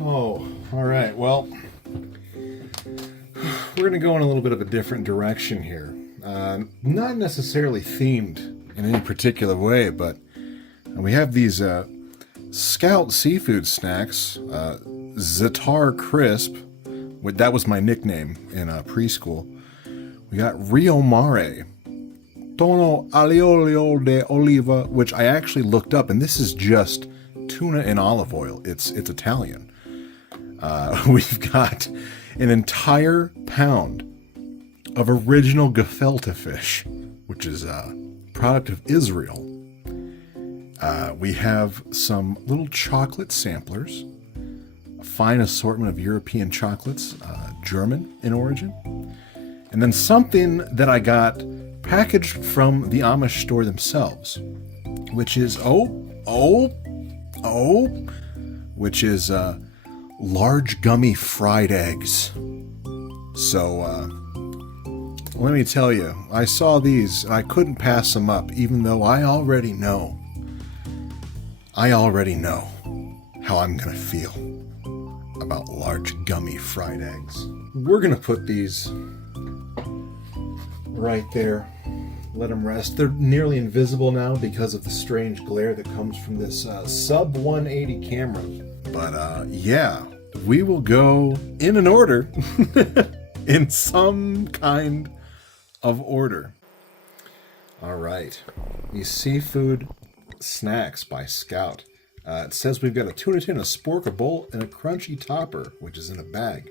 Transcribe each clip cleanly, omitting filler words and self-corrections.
Oh, all right. Well, we're going to go in a little bit of a different direction here. Not necessarily themed in any particular way, but we have these Scout seafood snacks, Zatar Crisp. That was my nickname in preschool. We got Rio Mare, Tono Aliolio de Oliva, which I actually looked up, and this is just tuna in olive oil. It's Italian. We've got an entire pound of original gefilte fish, which is a product of Israel. We have some little chocolate samplers, a fine assortment of European chocolates, German in origin, and then something that I got packaged from the Amish store themselves, which is large gummy fried eggs. So let me tell you, I saw these and I couldn't pass them up, even though I already know how I'm gonna feel about large gummy fried eggs. We're gonna put these right there, let them rest. They're nearly invisible now because of the strange glare that comes from this sub 180 camera. But yeah, we will go in an order, in some kind of order. All right, these seafood snacks by Scout. It says we've got a tuna tin, a spork, a bowl, and a crunchy topper, which is in a bag.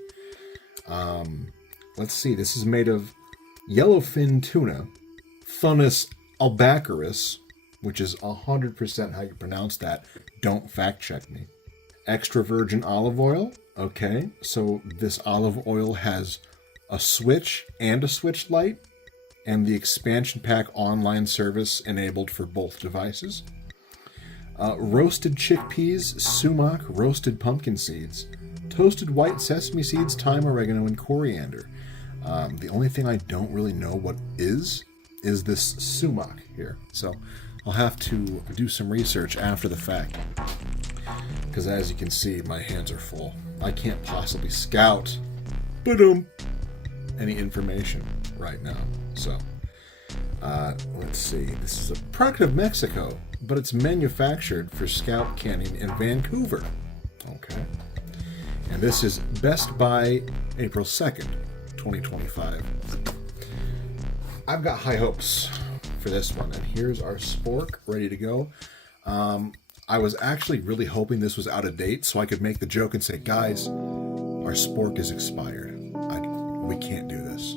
Let's see, this is made of yellowfin tuna, Thunus albacaris, which is 100% how you pronounce that. Don't fact check me. Extra virgin olive oil. Okay, so this olive oil has a switch and a switch light, and the expansion pack online service enabled for both devices. Roasted chickpeas, sumac, roasted pumpkin seeds, toasted white sesame seeds, thyme, oregano, and coriander. The only thing I don't really know what is this sumac here. So I'll have to do some research after the fact, because as you can see, my hands are full. I can't possibly scout any information right now. So let's see. This is a product of Mexico, but it's manufactured for Scout Canning in Vancouver. Okay. And this is Best By April 2nd, 2025. I've got high hopes for this one, and here's our spork ready to go. I was actually really hoping this was out of date so I could make the joke and say, guys, our spork is expired. We can't do this.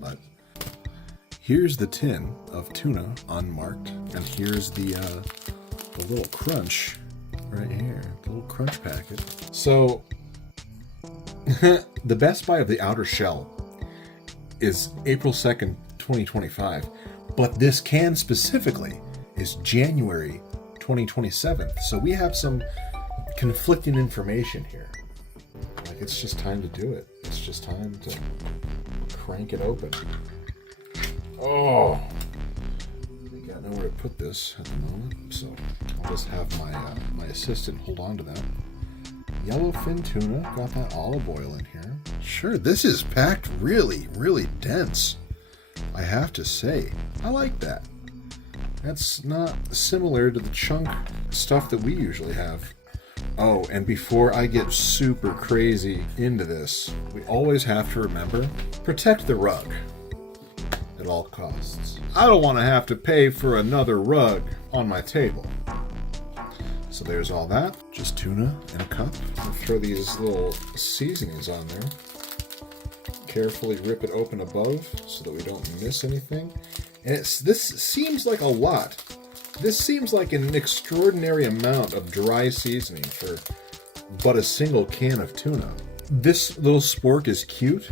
But here's the tin of tuna unmarked, and here's the little crunch right here, the little crunch packet. So the Best By of the outer shell is April 2nd, 2025, but this can specifically is January 2027. So we have some conflicting information here. Like, it's just time to do it. It's just time to crank it open. Oh, I got nowhere to put this at the moment, so I'll just have my assistant hold on to that. Yellowfin tuna, got that olive oil in here. Sure, this is packed really, really dense, I have to say. I like that. That's not similar to the chunk stuff that we usually have. Oh, and before I get super crazy into this, we always have to remember, protect the rug at all costs. I don't want to have to pay for another rug on my table. So there's all that. Just tuna in a cup. I'll throw these little seasonings on there. Carefully rip it open above so that we don't miss anything. And this seems like a lot. This seems like an extraordinary amount of dry seasoning for but a single can of tuna. This little spork is cute,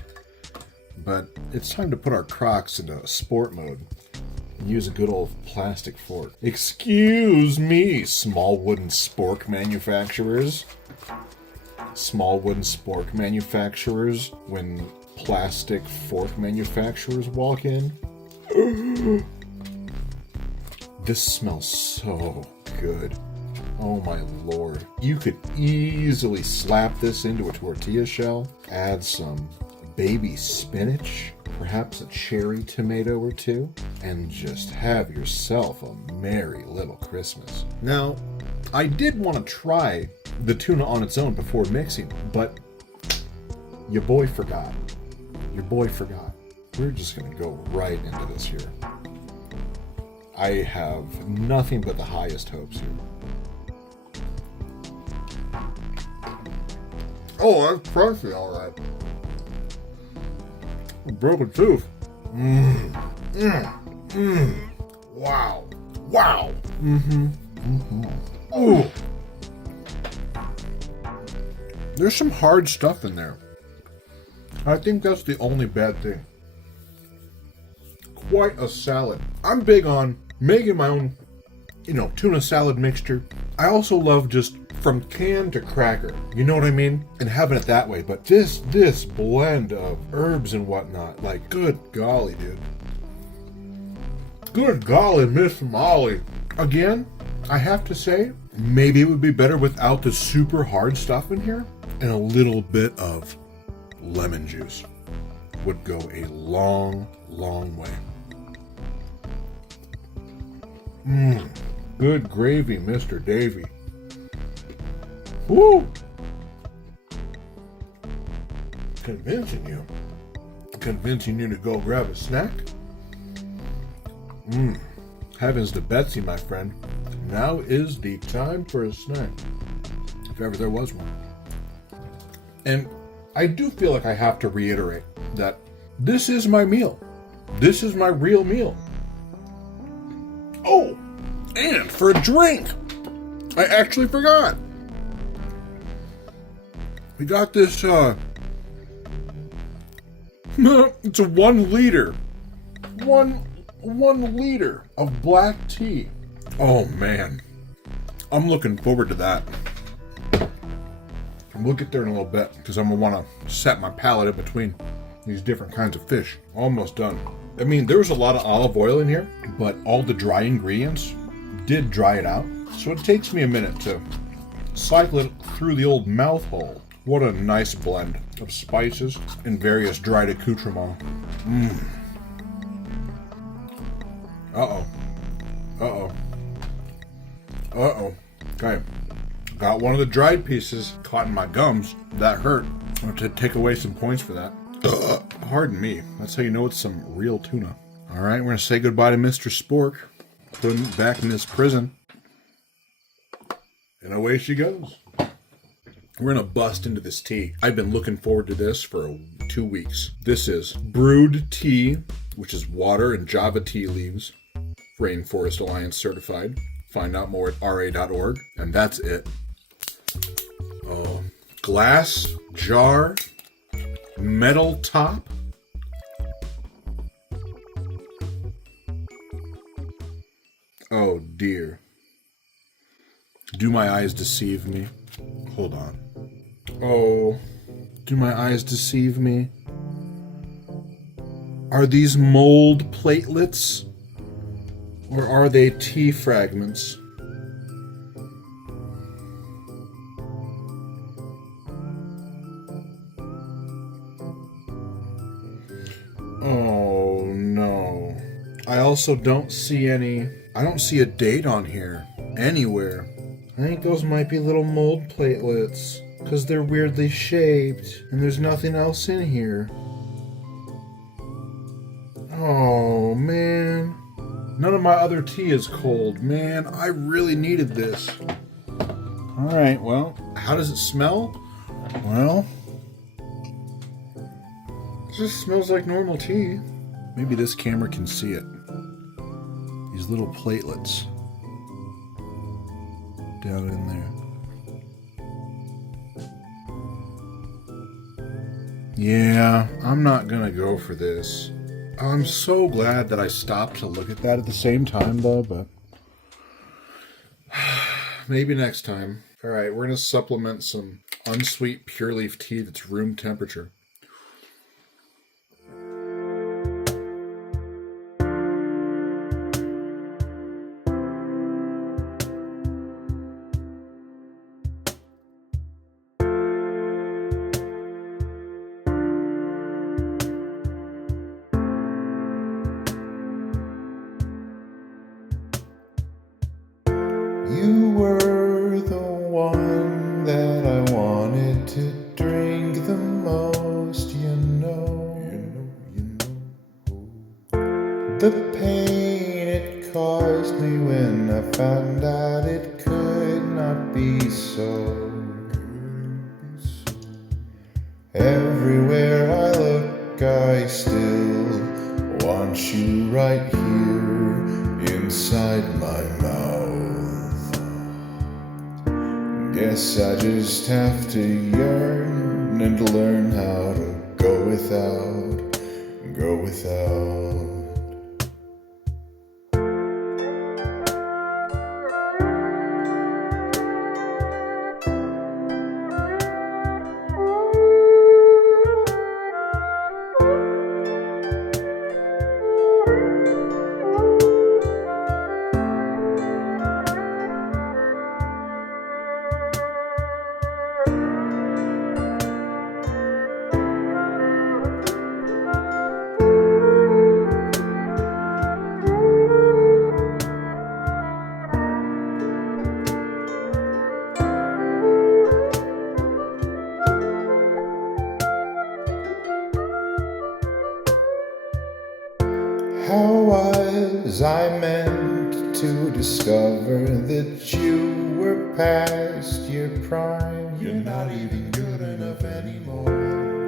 but it's time to put our Crocs into sport mode and use a good old plastic fork. Excuse me, small wooden spork manufacturers. Small wooden spork manufacturers when plastic fork manufacturers walk in. This smells so good. Oh my lord. You could easily slap this into a tortilla shell, add some baby spinach, perhaps a cherry tomato or two, and just have yourself a merry little Christmas. Now, I did want to try the tuna on its own before mixing, but your boy forgot. Your boy forgot. We're just going to go right into this here. I have nothing but the highest hopes here. Oh, that's crunchy, all right. Broken tooth. Wow. Wow. Ooh. There's some hard stuff in there. I think that's the only bad thing. Quite a salad. I'm big on making my own, tuna salad mixture. I also love just from can to cracker, you know what I mean? And having it that way. But this blend of herbs and whatnot, like, good golly, dude. Good golly, Miss Molly. Again, I have to say, maybe it would be better without the super hard stuff in here. And a little bit of lemon juice would go a long, long way. Good gravy, Mr. Davy. Woo! Convincing you to go grab a snack. Heavens to Betsy, my friend. Now is the time for a snack, if ever there was one. And I do feel like I have to reiterate that this is my meal. This is my real meal. Oh, and for a drink, I actually forgot. We got this, it's a 1 liter. 1 liter of black tea. Oh man, I'm looking forward to that. We'll get there in a little bit because I'm gonna want to set my palate in between these different kinds of fish. Almost done. I mean, there was a lot of olive oil in here, but all the dry ingredients did dry it out. So it takes me a minute to cycle it through the old mouth hole. What a nice blend of spices and various dried accoutrements. Okay. Got one of the dried pieces caught in my gums. That hurt. I have to take away some points for that. Pardon me. That's how you know it's some real tuna. All right, we're going to say goodbye to Mr. Spork. Put him back in his prison. And away she goes. We're going to bust into this tea. I've been looking forward to this for 2 weeks. This is brewed tea, which is water and Java tea leaves. Rainforest Alliance certified. Find out more at ra.org. And that's it. Glass jar, metal top. Oh dear. Do my eyes deceive me? Hold on. Oh, do my eyes deceive me? Are these mold platelets? Or are they tea fragments? Oh no. I also don't see I don't see a date on here anywhere. I think those might be little mold platelets because they're weirdly shaped and there's nothing else in here. Oh man. None of my other tea is cold. Man, I really needed this. Alright, well, how does it smell? Well, it just smells like normal tea. Maybe this camera can see it. These little platelets down in there. Yeah, I'm not gonna go for this. I'm so glad that I stopped to look at that at the same time, though, but maybe next time. All right, we're going to supplement some unsweet pure leaf tea that's room temperature. so. Everywhere I look, I still want you right here inside my mouth. Guess I just have to yearn and learn how to go without, go without. How was I meant to discover that you were past your prime? You're not even good enough anymore.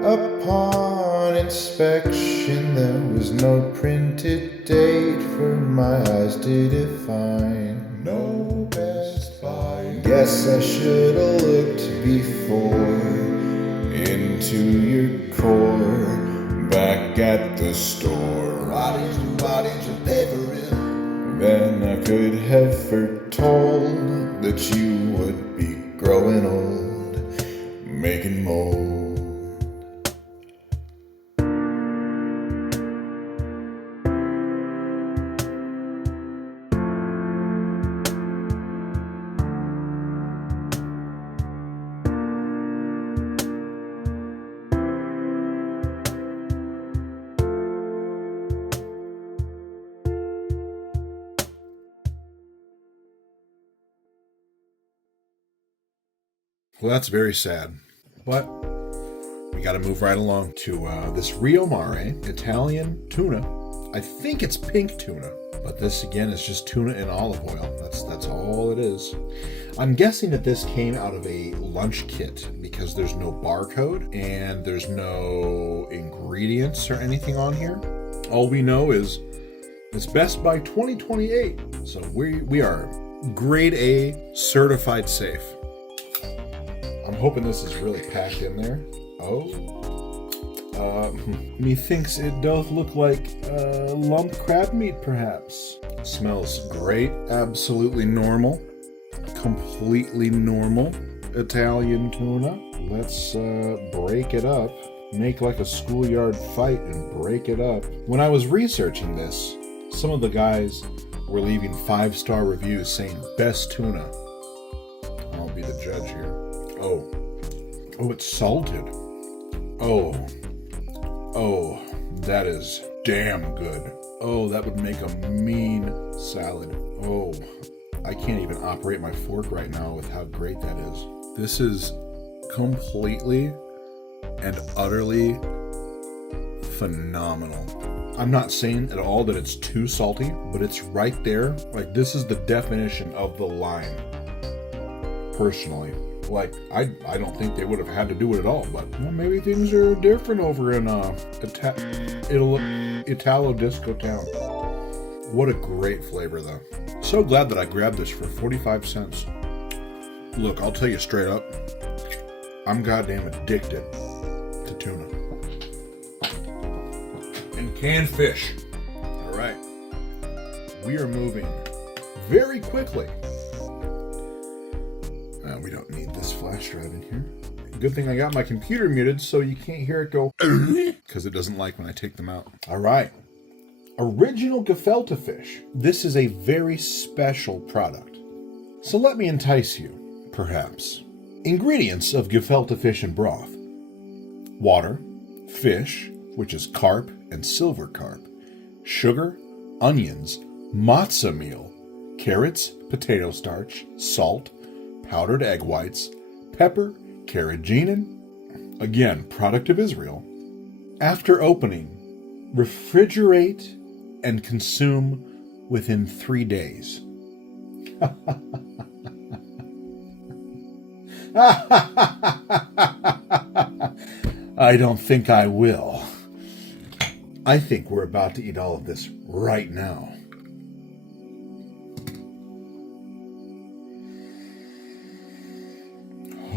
Upon inspection, there was no printed date for my eyes to define. No Best Buy. Guess I should've looked before into your core. Back at the store, bodies and bodies of paper in. Then I could have foretold that you would be growing old, making mold. Well, that's very sad. But we got to move right along to this Rio Mare Italian tuna. I think it's pink tuna, but this again is just tuna in olive oil. That's all it is. I'm guessing that this came out of a lunch kit because there's no barcode and there's no ingredients or anything on here. All we know is it's best by 2028. So we are grade A certified safe. I'm hoping this is really packed in there. Methinks it doth look like lump crab meat, perhaps. Smells great. Absolutely normal. Completely normal Italian tuna. Let's break it up. Make like a schoolyard fight and break it up. When I was researching this, some of the guys were leaving 5-star reviews saying best tuna. I'll be the judge here. Oh, it's salted. Oh, that is damn good. Oh, that would make a mean salad. Oh, I can't even operate my fork right now with how great that is. This is completely and utterly phenomenal. I'm not saying at all that it's too salty, but it's right there. Like, this is the definition of the line, personally. Like, I don't think they would have had to do it at all, but well, maybe things are different over in Italo Disco Town. What a great flavor, though. So glad that I grabbed this for 45 cents. Look, I'll tell you straight up, I'm goddamn addicted to tuna. And canned fish. All right. We are moving very quickly. We don't need this flash drive in here. Good thing I got my computer muted so you can't hear it go because it doesn't like when I take them out. All right. Original gefilte fish. This is a very special product. So let me entice you, perhaps. Ingredients of gefilte fish and broth. Water, fish, which is carp and silver carp, sugar, onions, matzo meal, carrots, potato starch, salt, powdered egg whites, pepper, carrageenan, again, product of Israel. After opening, refrigerate and consume within 3 days. I don't think I will. I think we're about to eat all of this right now.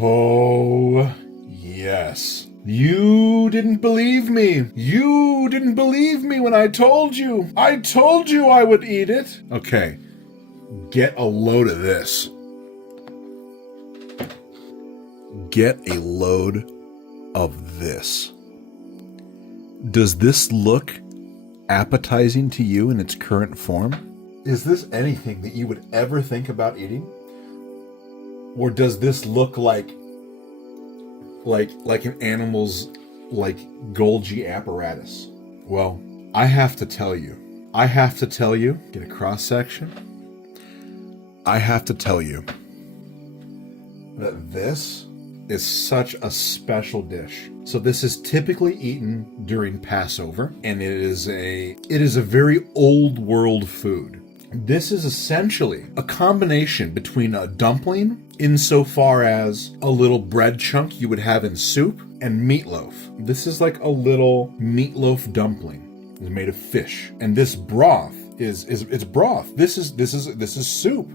Oh, yes. You didn't believe me. You didn't believe me when I told you. I told you I would eat it. Okay, get a load of this. Get a load of this. Does this look appetizing to you in its current form? Is this anything that you would ever think about eating? Or does this look like an animal's Golgi apparatus? Well, I have to tell you, get a cross section. I have to tell you that this is such a special dish. So this is typically eaten during Passover, and it is a very old world food. This is essentially a combination between a dumpling, insofar as a little bread chunk you would have in soup, and meatloaf. This is like a little meatloaf dumpling. It's made of fish, and this broth is broth. This is soup.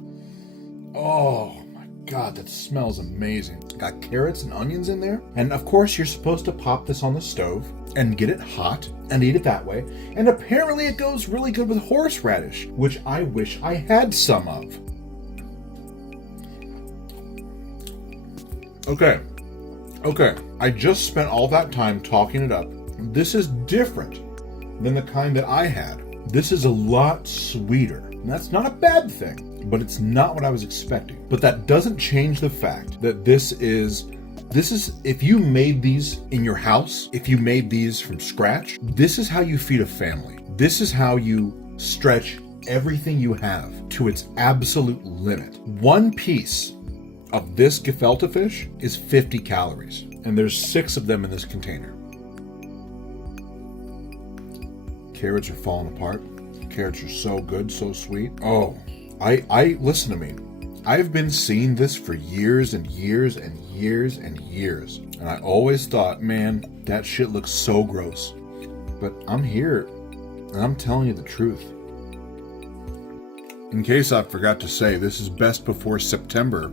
Oh my God, that smells amazing. Got carrots and onions in there, and of course you're supposed to pop this on the stove and get it hot and eat it that way. And apparently it goes really good with horseradish, which I wish I had some of. Okay, I just spent all that time talking it up. This is different than the kind that I had. This is a lot sweeter. And that's not a bad thing, but it's not what I was expecting. But that doesn't change the fact that this is, if you made these in your house, if you made these from scratch, this is how you feed a family. This is how you stretch everything you have to its absolute limit. One piece of this gefilte fish is 50 calories, and there's 6 of them in this container. Carrots are falling apart. Carrots are so good, so sweet. Oh, I listen to me. I've been seeing this for years and years and years and years, and I always thought, man, that shit looks so gross. But I'm here, and I'm telling you the truth. In case I forgot to say, this is best before September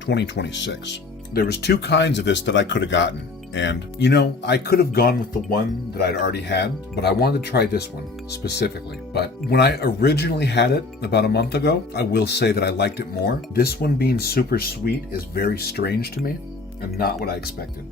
2026. There was 2 kinds of this that I could have gotten. And, I could have gone with the one that I'd already had, but I wanted to try this one specifically. But when I originally had it about a month ago, I will say that I liked it more. This one being super sweet is very strange to me and not what I expected.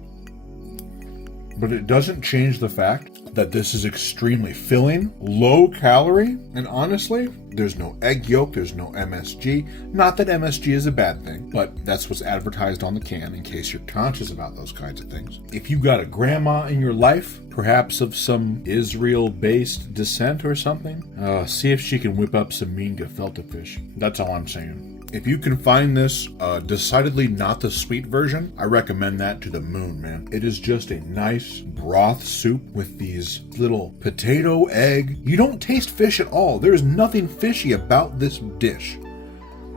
But it doesn't change the fact that this is extremely filling, low calorie, and honestly, there's no egg yolk, there's no MSG. Not that MSG is a bad thing, but that's what's advertised on the can in case you're conscious about those kinds of things. If you got a grandma in your life, perhaps of some Israel-based descent or something, see if she can whip up some mean gefilte fish. That's all I'm saying. If you can find this decidedly not the sweet version, I recommend that to the moon, man. It is just a nice broth soup with these little potato, egg. You don't taste fish at all. There is nothing fishy about this dish.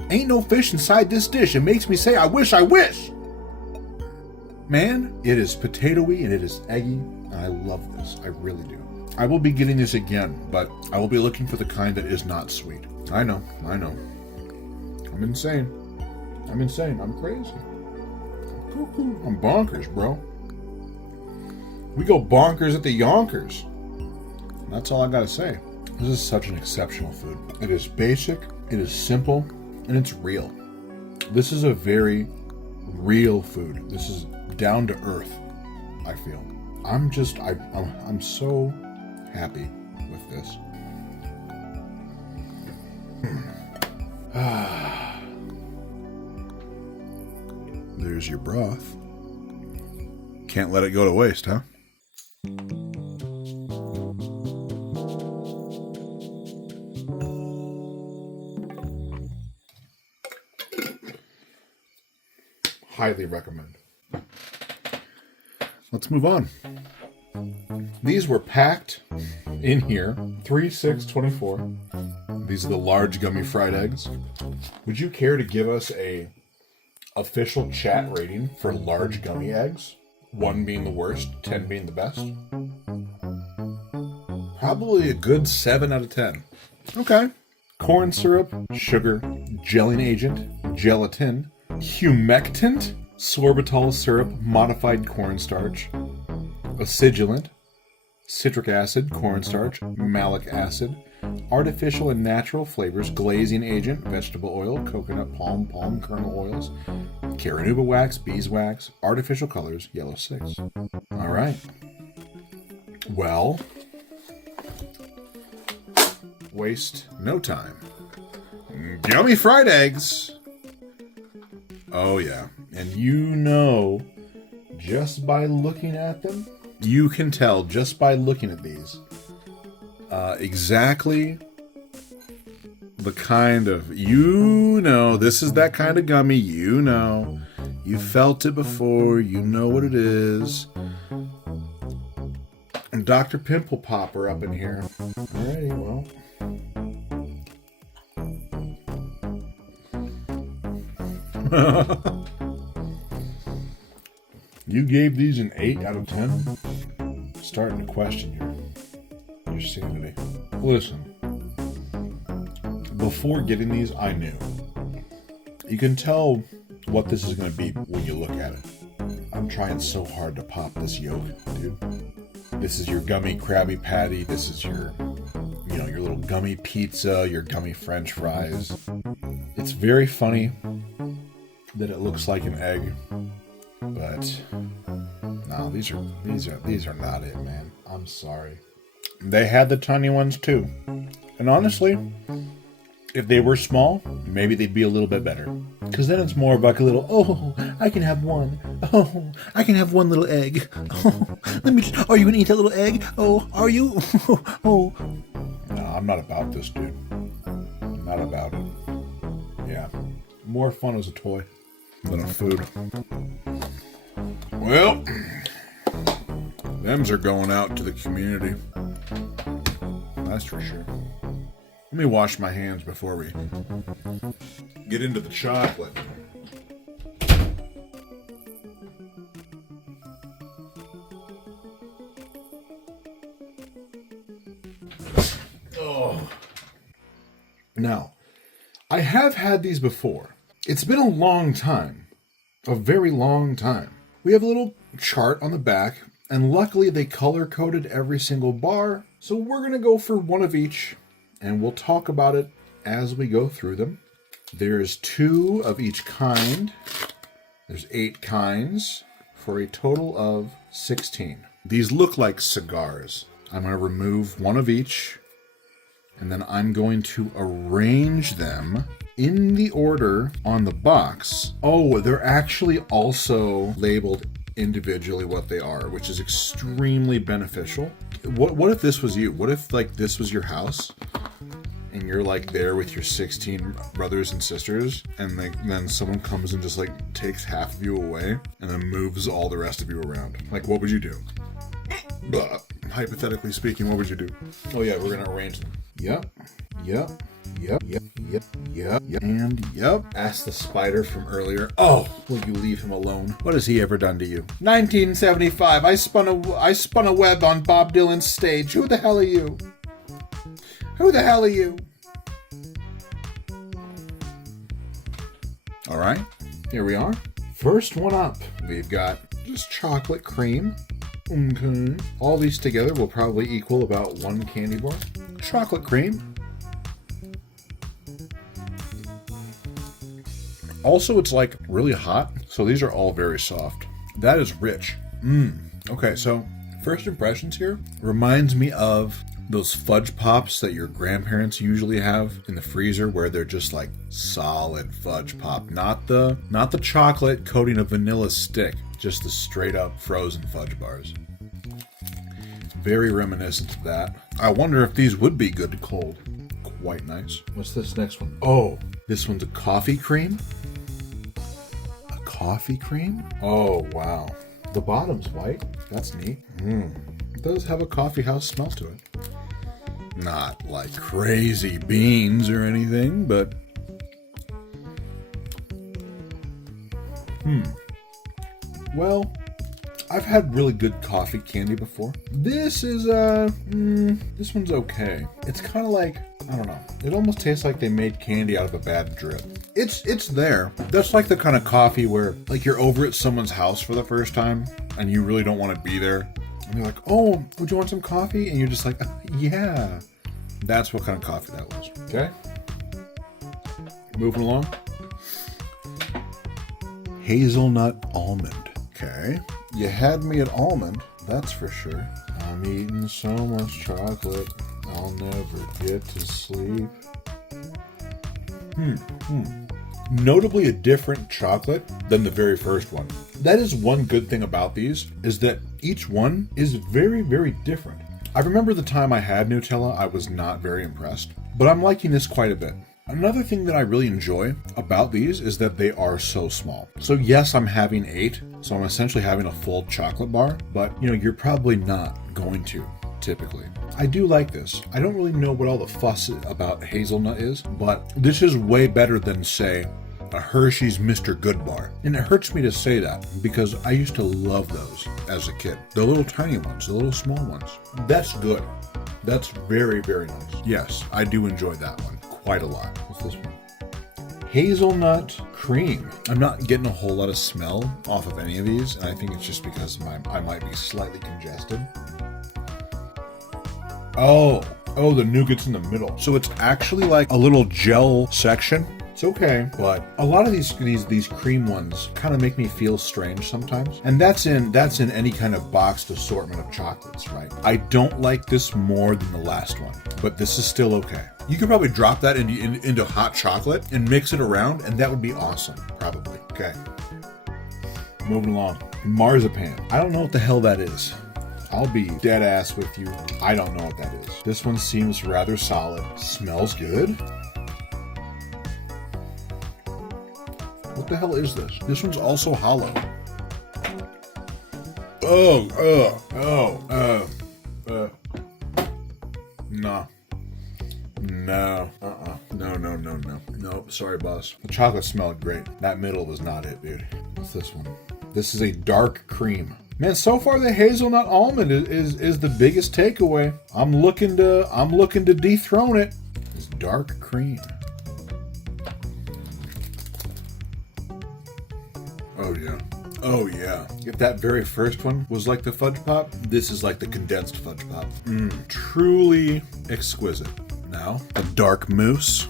Ain't no fish inside this dish. It makes me say, I wish. Man, it is potatoey and it is eggy, and I love this. I really do. I will be getting this again, but I will be looking for the kind that is not sweet. I know. I'm insane. I'm crazy. I'm cuckoo. I'm bonkers, bro. We go bonkers at the Yonkers. That's all I gotta say. This is such an exceptional food. It is basic, it is simple, and it's real. This is a very real food. This is down to earth, I feel. I'm so happy with this. There's your broth. Can't let it go to waste, huh? Highly recommend. Let's move on. These were packed in here, 3, 6, 24. These are the large gummy fried eggs. Would you care to give us a official chat rating for large gummy eggs, 1 being the worst, 10 being the best. Probably a good 7 out of 10. Okay. Corn syrup, sugar, gelling agent, gelatin, humectant, sorbitol syrup, modified cornstarch, acidulant, citric acid, cornstarch, malic acid, artificial and natural flavors, glazing agent, vegetable oil, coconut, palm kernel oils, carnauba wax, beeswax, artificial colors, yellow 6. All right. Well, waste no time. Gummy fried eggs. Oh yeah. And you know, just by looking at them, you can tell just by looking at these exactly the kind of, this is that kind of gummy, you felt it before, you know what it is. And Dr. Pimple Popper up in here. Alrighty, well. You gave these an 8 out of 10? Starting to question your sanity. Listen, before getting these, I knew. You can tell what this is going to be when you look at it. I'm trying so hard to pop this yolk, dude. This is your gummy Krabby Patty. This is your little gummy pizza, your gummy French fries. It's very funny that it looks like an egg, but no, these are not it, man. I'm sorry. They had the tiny ones too, and honestly, if they were small, maybe they'd be a little bit better. Because then it's more of like a little, oh, I can have one. Oh, I can have one little egg. Oh, are you going to eat that little egg? Oh, are you? Oh. No, I'm not about this, dude. I'm not about it. Yeah. More fun as a toy than a food. Well, thems are going out to the community. That's for sure. Let me wash my hands before we get into the chocolate. Oh. Now, I have had these before. It's been a long time. A very long time. We have a little chart on the back, and luckily they color-coded every single bar, so we're going to go for one of each. And we'll talk about it as we go through them. There's 2 of each kind. There's 8 kinds for a total of 16. These look like cigars. I'm going to remove one of each, and then I'm going to arrange them in the order on the box. Oh, they're actually also labeled individually what they are, which is extremely beneficial. What if this was you? What if this was your house and you're there with your 16 brothers and sisters, and then someone comes and just takes half of you away and then moves all the rest of you around? What would you do? Hypothetically speaking, what would you do? Oh yeah, we're gonna arrange them. Yep, and yep. Ask the spider from earlier. Oh, will you leave him alone? What has he ever done to you? 1975. I spun a web on Bob Dylan's stage. Who the hell are you? Who the hell are you? All right, here we are. First one up, we've got just chocolate cream. Okay. All these together will probably equal about 1 candy bar. Chocolate cream. Also, it's really hot, so these are all very soft. That is rich. Okay, so first impressions here reminds me of those fudge pops that your grandparents usually have in the freezer, where they're just solid fudge pop, not the chocolate coating a vanilla stick, just the straight up frozen fudge bars. Very reminiscent of that. I wonder if these would be good cold. Quite nice. What's this next one? Oh, this one's a coffee cream. A coffee cream? Oh, wow. The bottom's white. That's neat. It does have a coffee house smell to it. Not crazy beans or anything, but Well, I've had really good coffee candy before. This is, this one's okay. It's kind of like, I don't know. It almost tastes like they made candy out of a bad drip. It's there. That's like the kind of coffee where, like, you're over at someone's house for the first time and you really don't want to be there. And they're like, oh, would you want some coffee? And you're just like, yeah. That's what kind of coffee that was. Okay. Moving along. Hazelnut almond. Okay. You had me at almond, that's for sure. I'm eating so much chocolate, I'll never get to sleep. Notably a different chocolate than the very first one. That is one good thing about these, is that each one is very, very different. I remember the time I had Nutella, I was not very impressed, but I'm liking this quite a bit. Another thing that I really enjoy about these is that they are so small. So yes, I'm having 8, so I'm essentially having a full chocolate bar, but you're probably not going to, typically. I do like this. I don't really know what all the fuss about hazelnut is, but this is way better than, say, a Hershey's Mr. Good bar. And it hurts me to say that because I used to love those as a kid. The little tiny ones, the little small ones. That's good. That's very, very nice. Yes, I do enjoy that one quite a lot. What's this one? Hazelnut cream. I'm not getting a whole lot of smell off of any of these, and I think it's just because I might be slightly congested. Oh, the nougat's in the middle. So it's actually like a little gel section. It's okay, but a lot of these cream ones kind of make me feel strange sometimes. And that's in any kind of boxed assortment of chocolates, right? I don't like this more than the last one, but this is still okay. You could probably drop that into hot chocolate and mix it around, and that would be awesome, probably. Okay. Moving along. Marzipan. I don't know what the hell that is. I'll be dead ass with you. I don't know what that is. This one seems rather solid. Smells good. What the hell is this? This one's also hollow. No. No, sorry, boss. The chocolate smelled great. That middle was not it, dude. What's this one? This is a dark cream. Man, so far the hazelnut almond is the biggest takeaway. I'm looking to dethrone it. It's dark cream. Oh yeah. If that very first one was like the fudge pop, this is like the condensed fudge pop. Truly exquisite. Now, a dark mousse.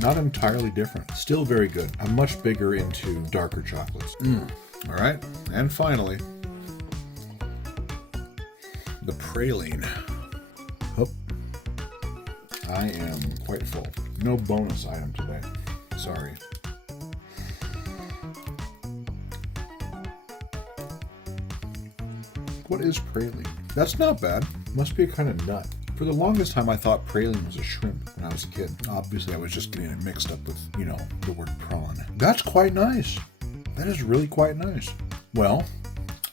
Not entirely different. Still very good. I'm much bigger into darker chocolates. All right. And finally, the praline. Oh, I am quite full. No bonus item today. Sorry. What is praline? That's not bad. Must be a kind of nut. For the longest time, I thought praline was a shrimp when I was a kid. Obviously, I was just getting it mixed up with, the word prawn. That's quite nice. That is really quite nice. Well,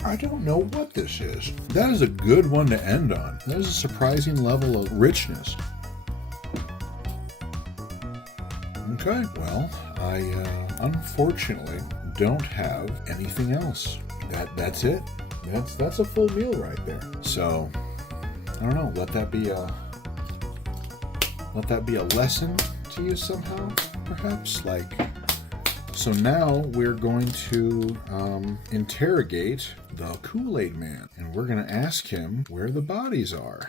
I don't know what this is. That is a good one to end on. That is a surprising level of richness. Okay, well, I unfortunately don't have anything else. That's it. That's a full meal right there. So, I don't know. Let that be a lesson to you somehow, perhaps. So now we're going to interrogate the Kool-Aid Man, and we're going to ask him where the bodies are.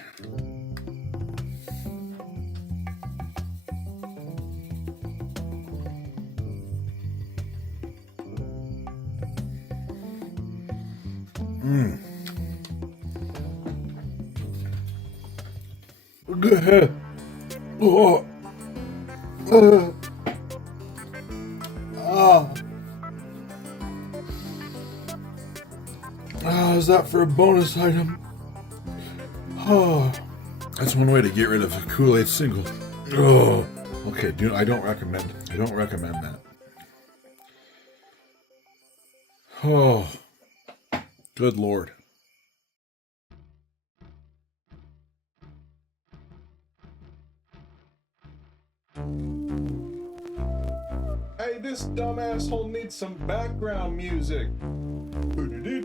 Is that for a bonus item? Oh, that's one way to get rid of a Kool-Aid single. Oh, okay. I don't recommend that. Oh, good Lord. Hey, this dumb asshole needs some background music. Boo-doo-doo.